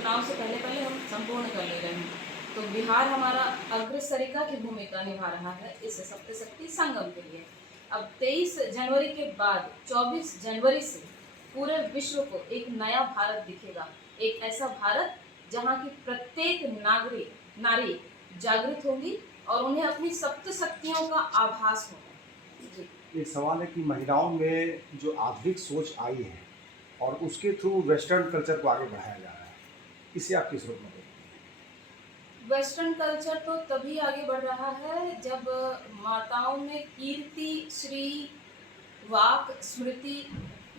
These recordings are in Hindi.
चुनाव से पहले पहले हम संपूर्ण कर ले रहे हैं। तो बिहार हमारा अग्रसरिका की भूमिका निभा रहा है इस सप्तशक्ति संगम के लिए। अब 23 जनवरी के बाद 24 जनवरी से पूरे विश्व को एक नया भारत दिखेगा, एक ऐसा भारत जहाँ की प्रत्येक नारी जागृत होगी और उन्हें अपनी सप्त शक्तियों का आभास होगा। जी। एक सवाल है कि महिलाओं में जो आधुनिक सोच आई है और उसके थ्रू वेस्टर्न कल्चर को आगे बढ़ाया जा रहा है, इसे आप किस रूप में देखते हैं? वेस्टर्न कल्चर तो तभी आगे बढ़ रहा है जब माताओं में कीर्ति, श्री, वाक, स्मृति,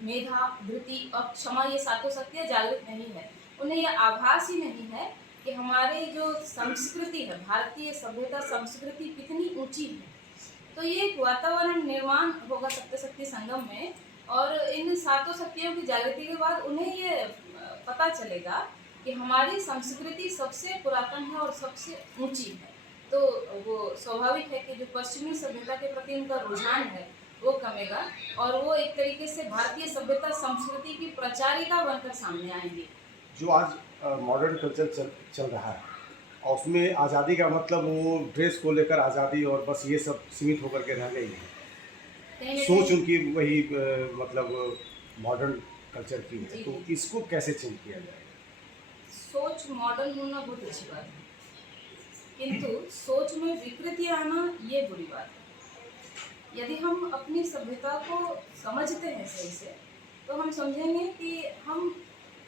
मेधा, धृति और क्षमा ये सातों शक्तियाँ जागृत नहीं है। उन्हें यह आभास ही नहीं है कि हमारे जो संस्कृति है, भारतीय सभ्यता संस्कृति कितनी ऊंची है। तो ये एक वातावरण निर्माण होगा सप्तशक्ति संगम में, और इन सातों शक्तियों की जागृति के बाद उन्हें ये पता चलेगा कि हमारी संस्कृति सबसे पुरातन है और सबसे ऊंची है। तो वो स्वाभाविक है कि जो पश्चिमी सभ्यता के प्रति उनका रुझान है वो कमेगा और वो एक तरीके से भारतीय सभ्यता संस्कृति की प्रचारिका बनकर सामने आएंगी। जो आज मॉडर्न कल्चर चल रहा है और उसमें आज़ादी का मतलब वो ड्रेस को लेकर आज़ादी और बस ये सब सीमित होकर के रह गई है। कहीं न सोच कहीं उनकी वही मतलब मॉडर्न कल्चर की है, जी, तो जी। इसको कैसे चेंज किया जाएगा? सोच मॉडर्न होना बहुत अच्छी बात है, किंतु सोच में विकृति आना ये बुरी बात है। यदि हम अपनी सभ्यता को समझते हैं सही से, तो हम समझेंगे कि हम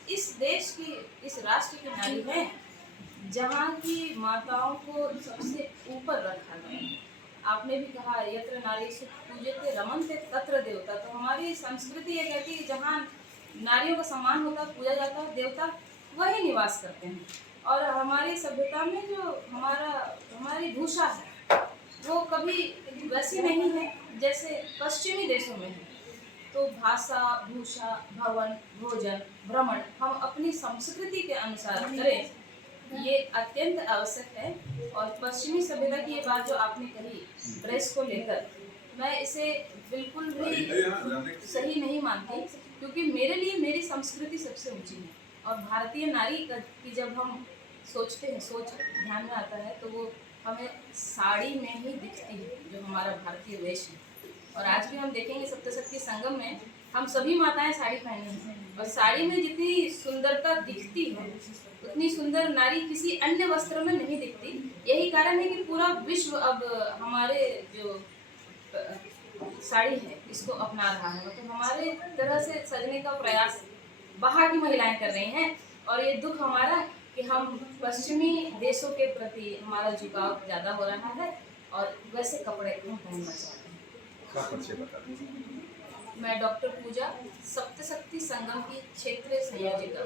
इस देश की, इस राष्ट्र की नारी हैं, जहाँ की माताओं को सबसे ऊपर रखा गया है। आपने भी कहा यत्र नारीषु पूज्यते रमन्ते तत्र देवता। तो हमारी संस्कृति ये कहती है कि जहाँ नारियों का सम्मान होता है, पूजा जाता है, देवता वही निवास करते हैं। और हमारी सभ्यता में जो हमारी भूषा है वो कभी वैसी नहीं है जैसे पश्चिमी देशों में है। तो भाषा, भूषा, भवन, भोजन, भ्रमण हम अपनी संस्कृति के अनुसार करें, ये अत्यंत आवश्यक है। और पश्चिमी सभ्यता की ये बात जो आपने कही ड्रेस को लेकर, मैं इसे बिल्कुल भी सही नहीं मानती, क्योंकि मेरे लिए मेरी संस्कृति सबसे ऊंची है। और भारतीय नारी की जब हम सोचते हैं, सोच ध्यान में आता है, तो वो हमें साड़ी में ही दिखती है, जो हमारा भारतीय वेश है। और आज भी हम देखेंगे सप्तशक्ति संगम में हम सभी माताएं साड़ी पहनी हैं, और साड़ी में जितनी सुंदरता दिखती है उतनी सुंदर नारी किसी अन्य वस्त्र में नहीं दिखती। यही कारण है कि पूरा विश्व अब हमारे जो साड़ी है इसको अपना रहा है। मतलब हमारे तरह से सजने का प्रयास बाहर की महिलाएं कर रही हैं, और ये दुख हमारा कि हम पश्चिमी देशों के प्रति हमारा झुकाव ज़्यादा हो रहा है और वैसे कपड़े हम पहनना चाहते हैं। क्या परिचय बता दीजिए। मैं डॉक्टर पूजा, सप्तशक्ति संगम की क्षेत्रीय संयोजिका।